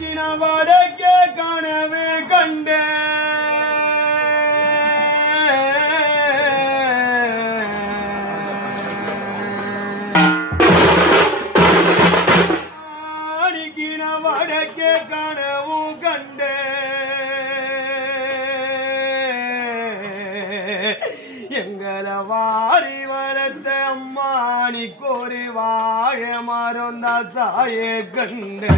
மாணிக்கின வடக்கே கனவு கண்டே மாணிக்கின வடக்கே கனவும் கண்டே எங்களை வாரி வளர்த்த அம்மானி கோரி வாழ மறந்த சாய கண்டு.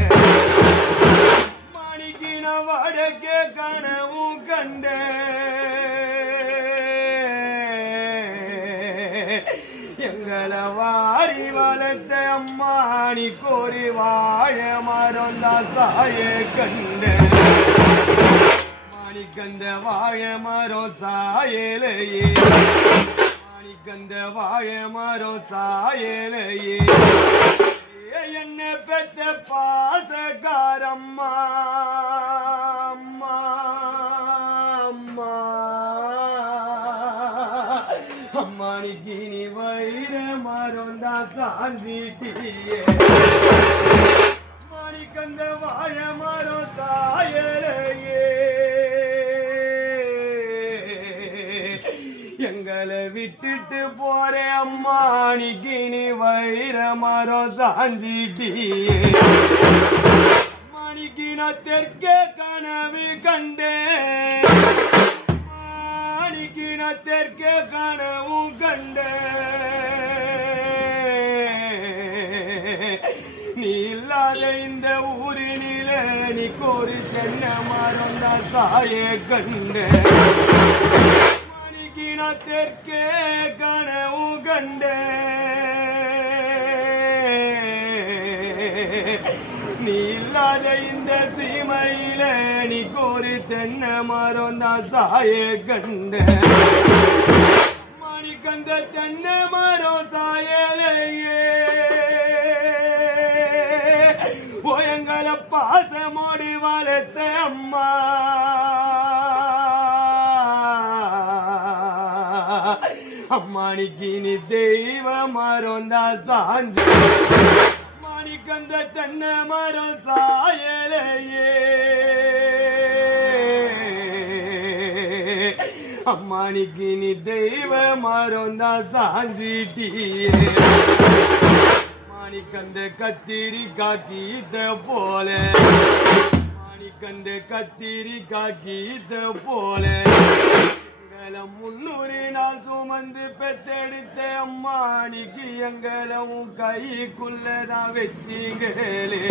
மாணிக்கின வடக்கே கனவும் கண்டு. எங்களை வாரி வளர்த்த அம்மானி கோரி வாழ மறந்த சாய கண்டு. மாணிக்கந்த வாழ மரோ சாயலையே. மாணிக்கந்த வாழ மரோ சாயலையே என்ன பெத்த பாசகாரம்மா. அம்மா, அம்மா. அம்மானிக்கு நீ வைர மருந்தா சாஞ்சிட்டியே. எங்களை விட்டுட்டு போறே அம்மா நீ வைர மரம் சாஞ்சிட்டியே. அம்மானிக்கு தெற்கே கனவு கண்டேன் மாணிக்கு தெற்கே கனவும் கண்டேன் நீ இல்லாத இந்த ஊரினில நீ கோரி சென்ன மறந்த சாயே கண்ட. மணிக்கு நான் தெற்கே கனவும் கண்ட நீ இல்லாத இந்த சீமையில நீ கோரி தென்ன மறந்த சாய கண்ட மணிக்கந்த தென்ன மரம் சாயலையே. ஓயங்கள பாசமோடி வளர்த்த அம்மா. அம்மானிக்கு நீ தெய்வ மரம் தான் சாஞ்சு. மாணிக்கந்த தன்ன மரம் சாயலையே. அம்மானிக்கு நீ தெய்வ மரம் தான் சாஞ்சிட்டியே மாணிக்கந்த கத்திரி காக்கீத்த போல. மாணிக்கந்த கத்திரி காக்கீத்த போல. எங்களை முன்னூறு நாள் சுமந்து பெத்தெடுத்த அம்மானிக்கு எங்களை உன் கைக்குள்ளதான் வச்சிங்களே